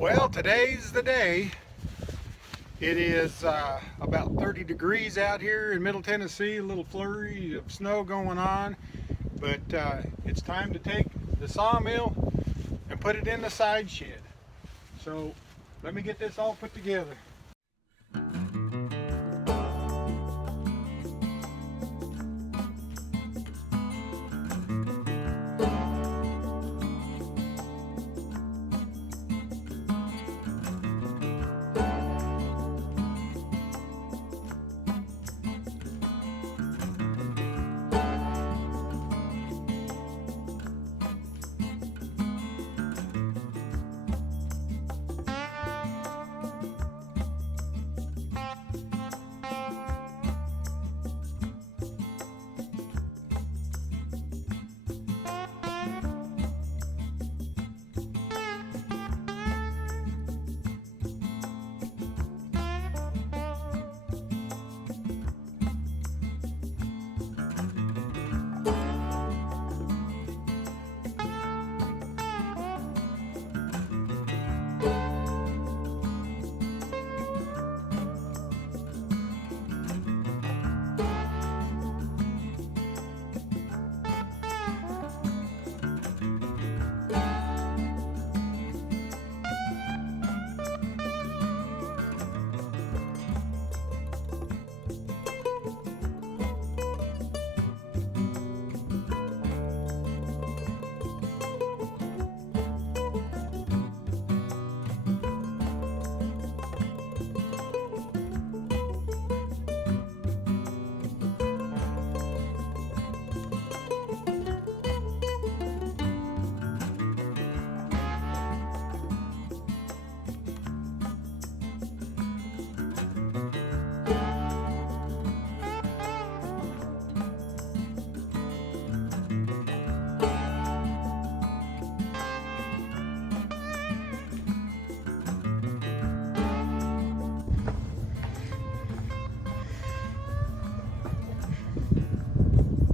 Well, today's the day. It is about 30 degrees out here in Middle Tennessee, a little flurry of snow going on, but it's time to take the sawmill and put it in the side shed. So let me get this all put together.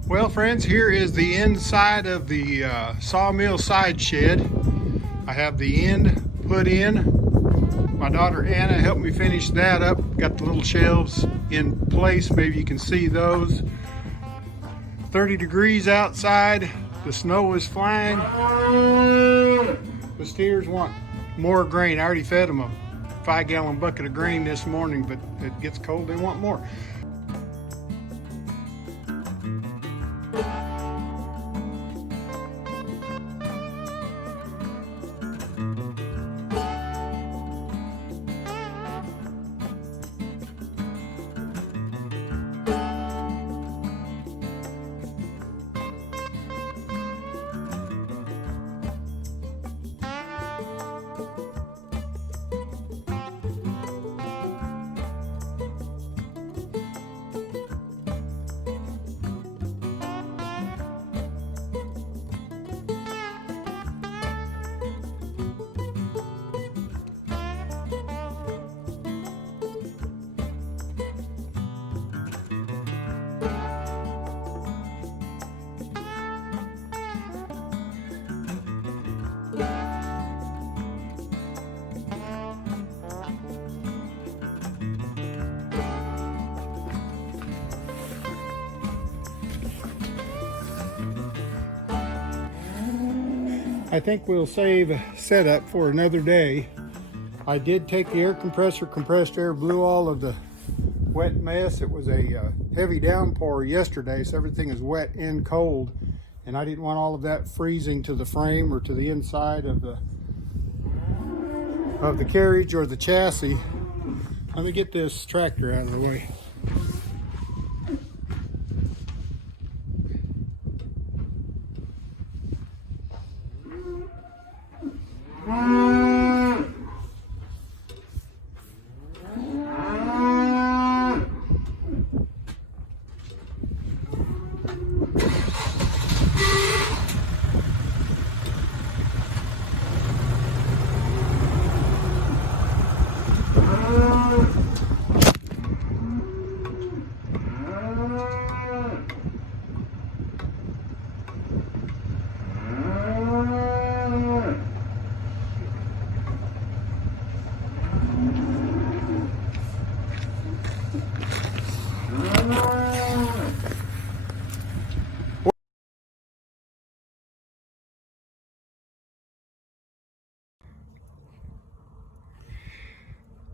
Well, friends, here is the inside of the sawmill side shed. I have the end put in. My daughter Anna helped me finish that up. Got the little shelves in place. Maybe you can see those. 30 degrees outside. The snow is flying. The steers want more grain. I already fed them a 5-gallon bucket of grain this morning, but it gets cold, they want more. I think we'll save setup for another day. I did take the air compressor, compressed air, blew all of the wet mess. It was a heavy downpour yesterday, so everything is wet and cold, and I didn't want all of that freezing to the frame or to the inside of the carriage or the chassis. Let me get this tractor out of the way.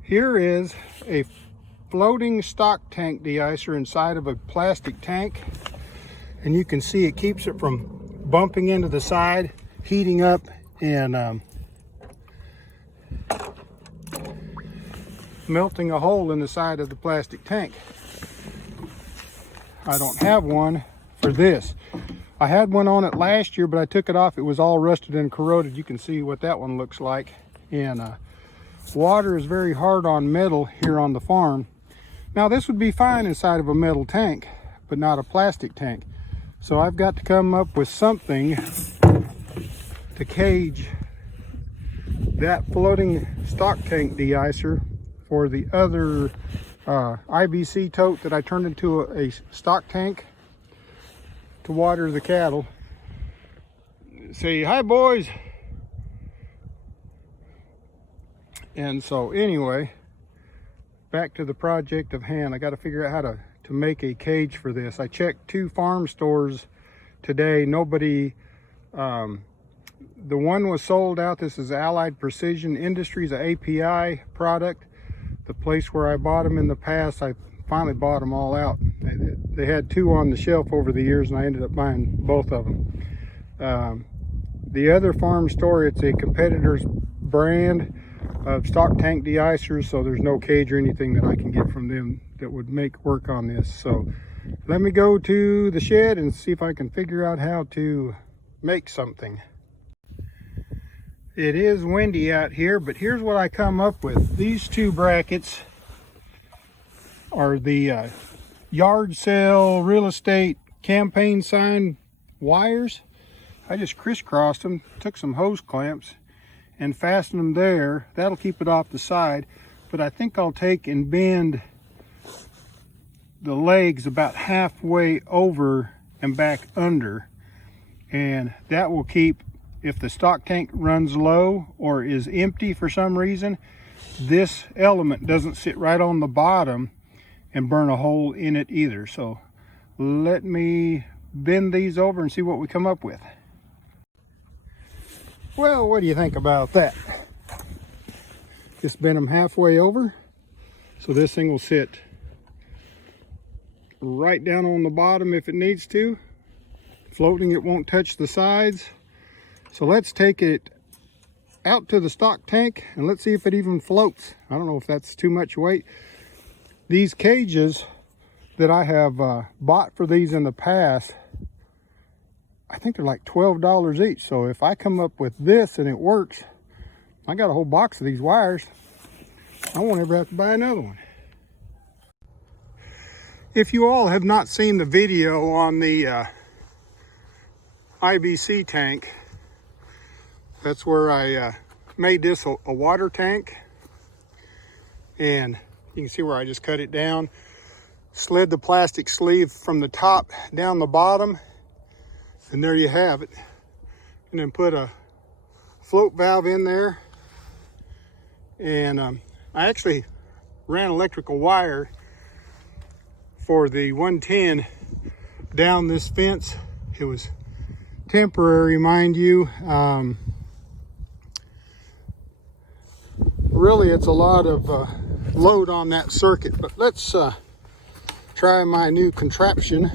Here is a floating stock tank de-icer inside of a plastic tank, and you can see it keeps it from bumping into the side, heating up, and melting a hole in the side of the plastic tank. I don't have one for this. I had one on it last year, but I took it off. It was all rusted and corroded. You can see what that one looks like. And water is very hard on metal here on the farm. Now this would be fine inside of a metal tank, but not a plastic tank. So I've got to come up with something to cage that floating stock tank de-icer for the other IBC tote that I turned into a stock tank to water the cattle. Say hi, boys. And so anyway, back to the project of hand. I got to figure out how to make a cage for this. I checked 2 farm stores today. Nobody, the one was sold out. This is Allied Precision Industries, an API product. The place where I bought them in the past, I finally bought them all out. They had 2 on the shelf over the years, and I ended up buying both of them. The other farm store, it's a competitor's brand of stock tank de-icers, so there's no cage or anything that I can get from them that would make work on this. So let me go to the shed and see if I can figure out how to make something. It is windy out here, but here's what I come up with. These 2 brackets are the yard sale real estate campaign sign wires. I just crisscrossed them, took some hose clamps and fasten them there. That'll keep it off the side, but I think I'll take and bend the legs about halfway over and back under, and that will keep, if the stock tank runs low or is empty for some reason, this element doesn't sit right on the bottom and burn a hole in it either. So let me bend these over and see what we come up with. Well, what do you think about that? Just bend them halfway over, so this thing will sit right down on the bottom if it needs to. Floating, it won't touch the sides. So let's take it out to the stock tank and let's see if it even floats. I don't know if that's too much weight. These cages that I have bought for these in the past, I think they're like $12 each. So if I come up with this and it works, I got a whole box of these wires. I won't ever have to buy another one. If you all have not seen the video on the IBC tank, that's where I made this a water tank. And you can see where I just cut it down, slid the plastic sleeve from the top down the bottom, and there you have it. And then put a float valve in there. And I actually ran electrical wire for the 110 down this fence. It was temporary, mind you. Really, it's a lot of load on that circuit, but let's try my new contraption.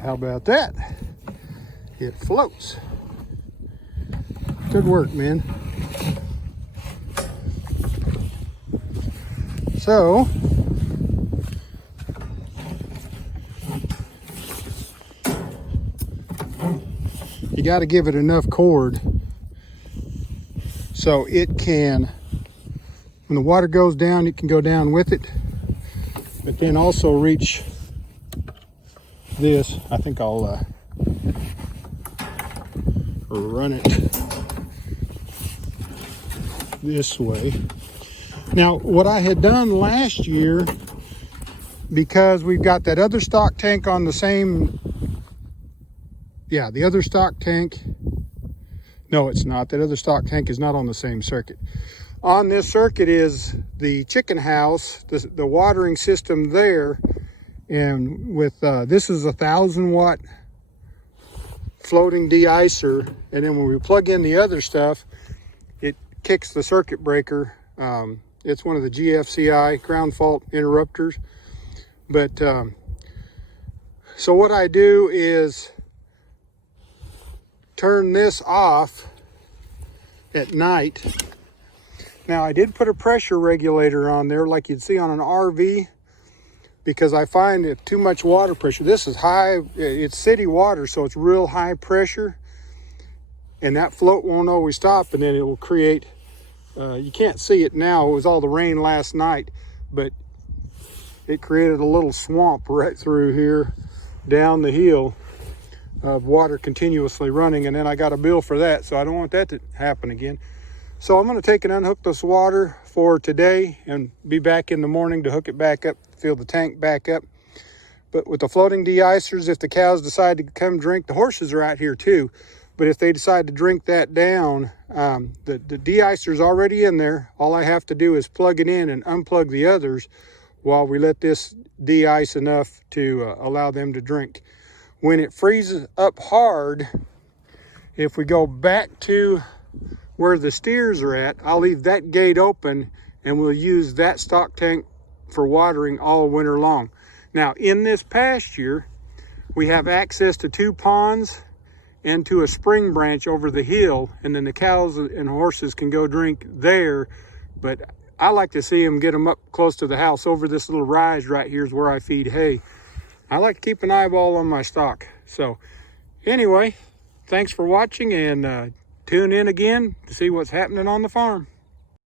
How about that? It floats. Good work, man. So you got to give it enough cord so it can, when the water goes down, it can go down with it, but then also reach this. I think I'll run it this way. Now, what I had done last year, because we've got that other stock tank on the same, the other stock tank, no, it's not. That other stock tank is not on the same circuit. On this circuit is the chicken house, the watering system there. And with this is 1,000-watt floating de-icer. And then when we plug in the other stuff, it kicks the circuit breaker. It's one of the GFCI ground fault interrupters. But so what I do is turn this off at night. Now I did put a pressure regulator on there like you'd see on an RV, because I find that too much water pressure. This is high, it's city water, so it's real high pressure, and that float won't always stop, and then it will create, you can't see it now, it was all the rain last night, but it created a little swamp right through here down the hill of water continuously running, and then I got a bill for that, so I don't want that to happen again. So I'm going to take and unhook this water for today and be back in the morning to hook it back up, fill the tank back up. But with the floating de-icers, if the cows decide to come drink, the horses are out here too, but if they decide to drink that down, the de-icer's already in there. All I have to do is plug it in and unplug the others while we let this de-ice enough to allow them to drink. When it freezes up hard, if we go back to where the steers are at, I'll leave that gate open and we'll use that stock tank for watering all winter long. Now in this pasture, we have access to 2 ponds and to a spring branch over the hill, and then the cows and horses can go drink there. But I like to see them, get them up close to the house. Over this little rise right here is where I feed hay. I like to keep an eyeball on my stock. So anyway, thanks for watching, and tune in again to see what's happening on the farm.